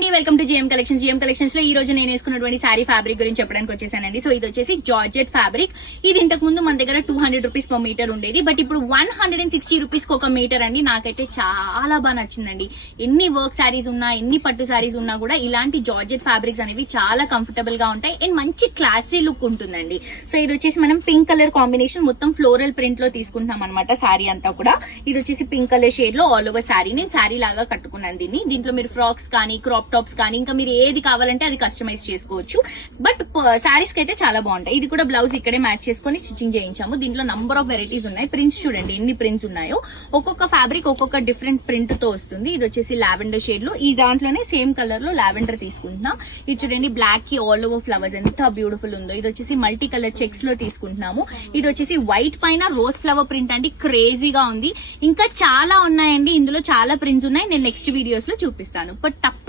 అండి, welcome to GM collections. GM collections లో ఈ రోజు నేను వేసుకున్నటువంటి శారీ ఫ్యాబ్రిక్ గురించి చెప్పడానికి వచ్చేసానండి. సో ఇది వచ్చేసి జార్జెట్ ఫ్యాబ్రిక్. ఇది ఇంతకు ముందు మన దగ్గర 200 రూపీస్ పర్ మీటర్ ఉండేది, బట్ ఇప్పుడు 160 రూపీస్ ఒక మీటర్ అండి. నాకైతే చాలా బాగా నచ్చిందండి. ఎన్ని వర్క్ శారీస్ ఉన్నా, ఎన్ని పట్టు శారీస్ ఉన్నా కూడా ఇలాంటి జార్జెట్ ఫ్యాబ్రిక్స్ అనేవి చాలా కంఫర్టబుల్ గా ఉంటాయి అండ్ మంచి క్లాసీ లుక్ ఉంటుందండి. సో ఇది వచ్చేసి మనం పింక్ కలర్ కాంబినేషన్ మొత్తం ఫ్లోరల్ ప్రింట్ లో తీసుకుంటాం అనమాట. శారీ అంతా కూడా ఇది వచ్చేసి పింక్ కలర్ షేడ్ లో ఆల్ ఓవర్ శారీ. నేను శారీ లాగా కట్టుకున్నాను దీన్ని. దీంట్లో మీరు ఫ్రాక్స్ కానీ, క్రాప్ టాప్స్ కానీ, ఇంకా మీరు ఏది కావాలంటే అది కస్టమైజ్ చేసుకోవచ్చు. బట్ శారీస్ కి అయితే చాలా బాగుంటాయి. ఇది కూడా బ్లౌజ్ ఇక్కడే మ్యాచ్ చేసుకుని స్టిచ్చింగ్ చేయించాము. దీంట్లో నంబర్ ఆఫ్ వెరైటీస్ ఉన్నాయి. ప్రింట్స్ చూడండి ఎన్ని ప్రింట్స్ ఉన్నాయో. ఒక్కొక్క ఫ్యాబ్రిక్ ఒక్కొక్క డిఫరెంట్ ప్రింట్ తో వస్తుంది. ఇది వచ్చేసి లావెండర్ షేడ్ లో, ఈ దాంట్లోనే సేమ్ కలర్ లో లావెండర్ తీసుకుంటున్నాం. ఇది చూడండి బ్లాక్ కి ఆల్ ఓవర్ ఫ్లవర్స్ ఎంత బ్యూటిఫుల్ ఉందో. ఇది వచ్చేసి మల్టీ కలర్ చెక్స్ లో తీసుకుంటున్నాము. ఇది వచ్చేసి వైట్ పైన రోజ్ ఫ్లవర్ ప్రింట్ అండి, క్రేజీగా ఉంది. ఇంకా చాలా ఉన్నాయండి, ఇందులో చాలా ప్రింట్స్ ఉన్నాయి. నేను నెక్స్ట్ వీడియోస్ లో చూపిస్తాను. బట్